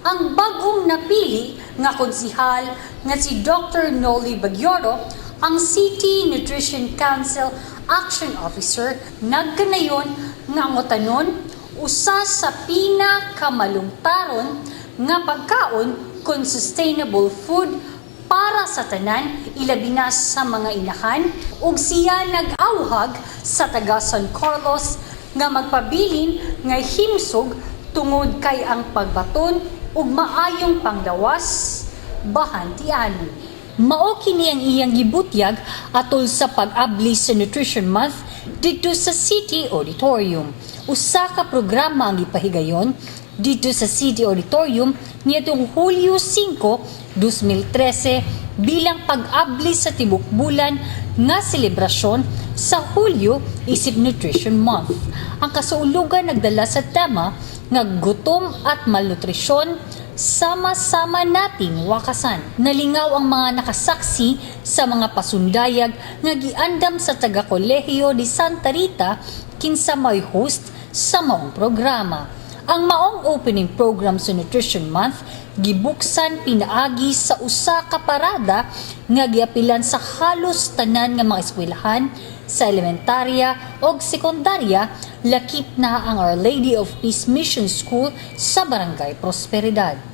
Ang bagong napili nga konsihal nga si Dr. Noli Bagyoro, ang City Nutrition Council Action Officer, nagkanayon nga ngotanon usa sa pinakamalungtaron nga pagkaon kung sustainable food para sa tanan, ilabi na sa mga inahan, ug siya nag-awhag sa taga San Carlos nga magpabilin nga himsog tungod kay ang pagbaton ug maayong panglawas bahantian. Mao kini ang iyang gibutyag atol sa pag-abli sa Nutrition Month dito sa City Auditorium. Usa ka programa ang ipahigayon dito sa City Auditorium niadtong Hulyo 5, 2013 bilang pag-abli sa tibok bulan nga selebrasyon sa Hulyo isip Nutrition Month. Ang kasuulugan nagdala sa tema nga gutom at malnutrisyon, sama-sama nating wakasan. Nalingaw ang mga nakasaksi sa mga pasundayag nga giandam sa taga-Kolehiyo di Santa Rita kinsa may host sa maong programa. Ang maong opening program sa Nutrition Month gibuksan pinaagi sa usa ka parada nga giapilan sa halos tanan nga mga eskwelahan sa elementarya o sekundarya, lakip na ang Our Lady of Peace Mission School sa Barangay Prosperidad.